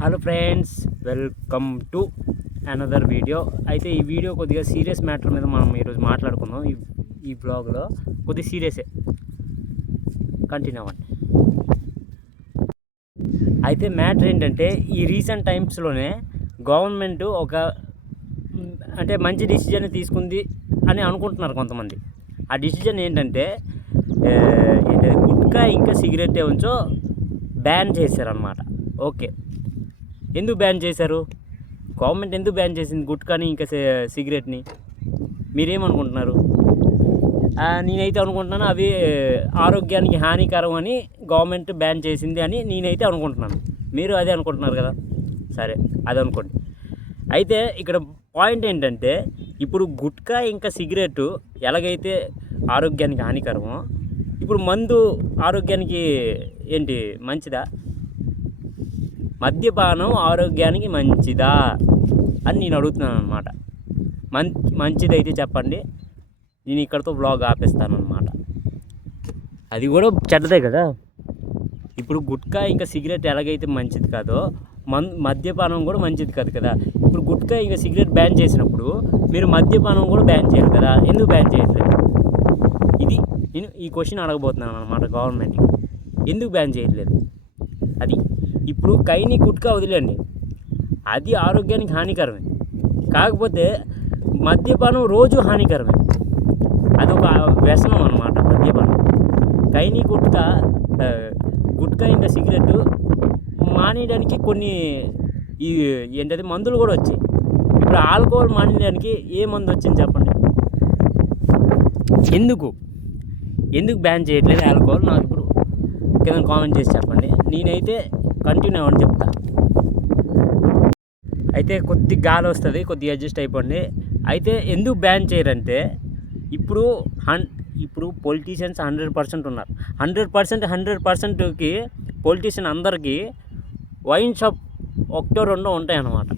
Hello friends, welcome to another video. అయితే ఈ video కొద్దిగా సీరియస్ మ్యాటర్ మీద మనం ఈరోజు మాట్లాడుకుందాం. ఈ బ్లాగ్లో కొద్దిగా సీరియసే, కంటిన్యూ అవ్వండి. అయితే మ్యాటర్ ఏంటంటే, ఈ రీసెంట్ టైమ్స్లోనే గవర్నమెంట్ అంటే మంచి డిసిజన్ తీసుకుంది అని అనుకుంటున్నారు కొంతమంది. ఆ డిసిజన్ ఏంటంటే గుట్కా ఇంకా సిగరెట్ ఉంచో బ్యాన్ చేశారనమాట. ఓకే, ఎందుకు బ్యాన్ చేశారు? గవర్నమెంట్ ఎందుకు బ్యాన్ చేసింది గుట్కాని ఇంకా సిగరెట్ని? మీరేమనుకుంటున్నారు? నేనైతే అనుకుంటున్నాను అవి ఆరోగ్యానికి హానికరం అని గవర్నమెంట్ బ్యాన్ చేసింది అని నేనైతే అనుకుంటున్నాను. మీరు అదే అనుకుంటున్నారు కదా, సరే అది అనుకోండి. అయితే ఇక్కడ పాయింట్ ఏంటంటే, ఇప్పుడు గుట్కా ఇంకా సిగరెట్ ఎలాగైతే ఆరోగ్యానికి హానికరమో, ఇప్పుడు మందు ఆరోగ్యానికి ఏంటి మంచిదా? మద్యపానం ఆరోగ్యానికి మంచిదా అని నేను అడుగుతున్నాను అనమాట. మంచిదైతే చెప్పండి, నేను ఇక్కడితో బ్లాగ్ ఆపేస్తాను అనమాట. అది కూడా చెడ్డదే కదా. ఇప్పుడు గుట్కా ఇంకా సిగరెట్ ఎలాగైతే మంచిది కాదో, మద్యపానం కూడా మంచిది కాదు కదా. ఇప్పుడు గుట్కా ఇంకా సిగరెట్ బ్యాన్ చేసినప్పుడు మీరు మద్యపానం కూడా బ్యాన్ చేయాలి కదా. ఎందుకు బ్యాన్ చేయట్లేదు? ఇది నేను ఈ క్వశ్చన్ అడగబోతున్నాను అనమాట గవర్నమెంట్కి. ఎందుకు బ్యాన్ చేయట్లేదు? అది ఇప్పుడు కైని గుట్కా వదిలేండి, అది ఆరోగ్యానికి హానికరమే. కాకపోతే మద్యపానం రోజు హానికరమే, అదొక వ్యసనం అనమాట మద్యపానం. కైని గుట్కా ఇంకా సిగరెట్ మానేయడానికి కొన్ని ఏంటది మందులు కూడా వచ్చాయి. ఇప్పుడు ఆల్కహాల్ మానేయడానికి ఏ మందు వచ్చింది చెప్పండి? ఎందుకు బ్యాన్ చేయట్లేదు ఆల్కహాల్? నాకు ఇప్పుడు కింద కామెంట్ చేసి చెప్పండి. నేనైతే కంటిన్యూ అవ్వని చెప్తా. అయితే కొద్ది గాలి వస్తుంది, కొద్దిగా అడ్జస్ట్ అయిపోండి. అయితే ఎందుకు బ్యాన్ చేయరంటే, ఇప్పుడు పొలిటీషియన్స్ 100% ఉన్నారు. 100%కి పొలిటీషియన్ అందరికీ వైన్ షాప్ ఒకటో రెండో ఉంటాయి అన్నమాట.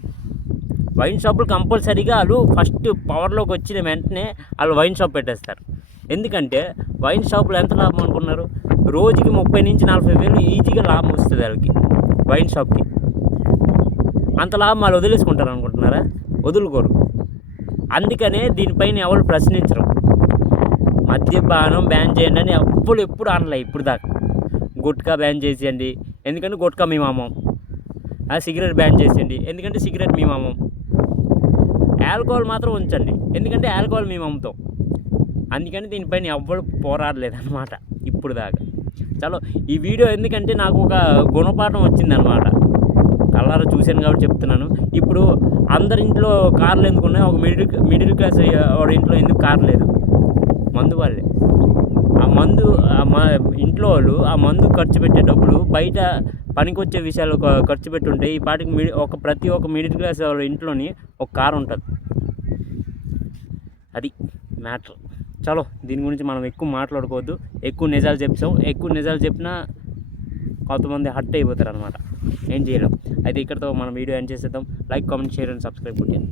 వైన్ షాపులు కంపల్సరీగా వాళ్ళు ఫస్ట్ పవర్లోకి వచ్చిన వెంటనే వాళ్ళు వైన్ షాప్ పెట్టేస్తారు. ఎందుకంటే వైన్ షాపులో ఎంత లాభం అనుకున్నారు? రోజుకి 30 నుంచి 40 వేలు ఈజీగా లాభం వస్తుంది వాళ్ళకి, వైన్ షాప్కి. అంత లాభం వాళ్ళు వదిలేసుకుంటారు అనుకుంటున్నారా? వదులుకోరు. అందుకనే దీనిపైన ఎవరు ప్రశ్నించరు. మద్యపానం బ్యాన్ చేయండి అని ఎప్పుడు అనలే ఇప్పుడు దాకా. గుట్కా బ్యాన్ చేసేయండి, ఎందుకంటే గుట్కా మేము అమ్మం. సిగరెట్ బ్యాన్ చేసేయండి, ఎందుకంటే సిగరెట్ మేము అమ్మం. ఆల్కహాల్ మాత్రం ఉంచండి, ఎందుకంటే ఆల్కహాల్ మేము అమ్ముతాం. అందుకని దీనిపైన ఎవ్వరు పోరాడలేదన్నమాట ఇప్పుడు దాకా. చలో, ఈ వీడియో ఎందుకంటే నాకు ఒక గుణపాఠం వచ్చిందనమాట. కళ్ళారా చూశాను కాబట్టి చెప్తున్నాను. ఇప్పుడు అందరి ఇంట్లో కార్లు ఎందుకున్నాయి? ఒక మిడిల్ క్లాస్ వాడి ఇంట్లో ఎందుకు కార్ లేదు? మందు వాళ్ళే. ఇంట్లో వాళ్ళు ఆ మందు ఖర్చు పెట్టే డబ్బులు బయట పనికొచ్చే విషయాలు ఖర్చు పెట్టుంటే ఈ పాటికి ప్రతి ఒక్క మిడిల్ క్లాస్ వాళ్ళ ఇంట్లోని ఒక కారు ఉంటుంది. అది మ్యాటర్. చలో, దీని గురించి మనం ఎక్కువ మాట్లాడుకోవద్దు. ఎక్కువ నిజాలు చెప్పినా కొంతమంది హర్ట్ అయిపోతారు అనమాట. ఏం చేయలేం. అయితే ఇక్కడితో మనం వీడియో ఎండ్ చేసేద్దాం. Like, comment, share and subscribe కొట్టండి.